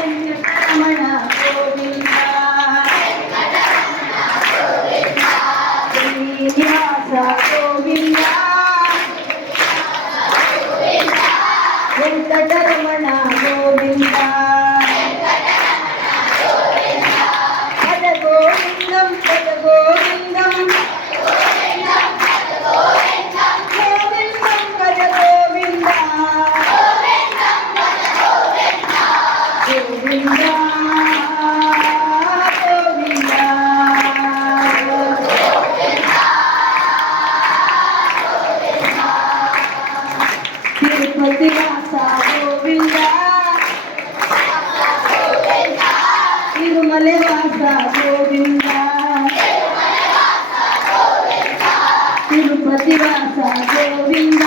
ವೆಂಕಟರಮಣ ಗೋವಿಂದ ಶ್ರೀನಿವಾಸ ಗೋವಿಂದ ವೆಂಕಟರಮಣ ಗೋವಿಂದ ಪದ ಗೋವಿಂದಂ ಪದ ಗೋವಿಂದಂ ಗೋವಿಂದಂ ಪದ ಗೋವಿಂದ ಗೋವಿಂದ ತಿರುಪತಿ ವಾಸ ಗೋವಿಂದ ತಿರುಮಲೆ ವಾಸ ಗೋವಿಂದ ತಿರುಪತಿ ವಾಸ ಗೋವಿಂದ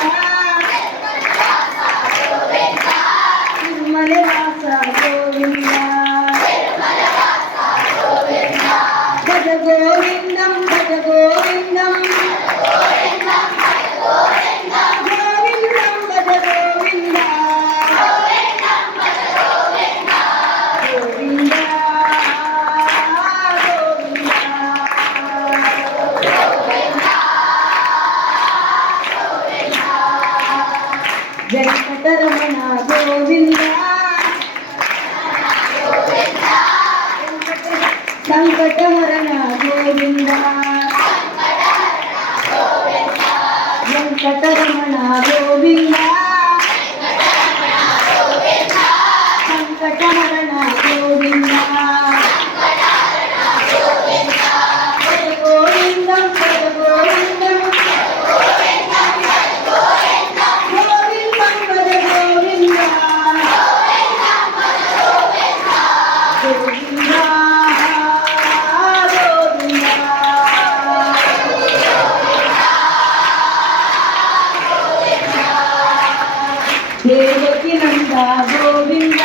ತಿರುಮಲೆ ವಾಸ ಗೋವಿಂದ ಭಜ ಗೋವಿಂದಂ ಭಜ ಗೋವಿಂದಂ ಗೋವಿಂದಂ ಭಜ ಗೋವಿಂದ ಗೋವಿಂದ ವೆಂಕಟರಮಣ ಗೋವಿಂದ ಸಂಕಟಹರಣ ಗೋವಿಂದ ವೆಂಕಟರಮಣ ಗೋವಿಂದ ಸಂಕಟಹರಣ ಗೋವಿಂದ ಪದ ಗೋವಿಂದಂ ಪದ ಗೋವಿಂದಂ ಗೋವಿಂದಂ ಪದ ಗೋವಿಂದ ಗೋವಿಂದ ದೇವಕಿ ನಂದ ಗೋವಿಂದ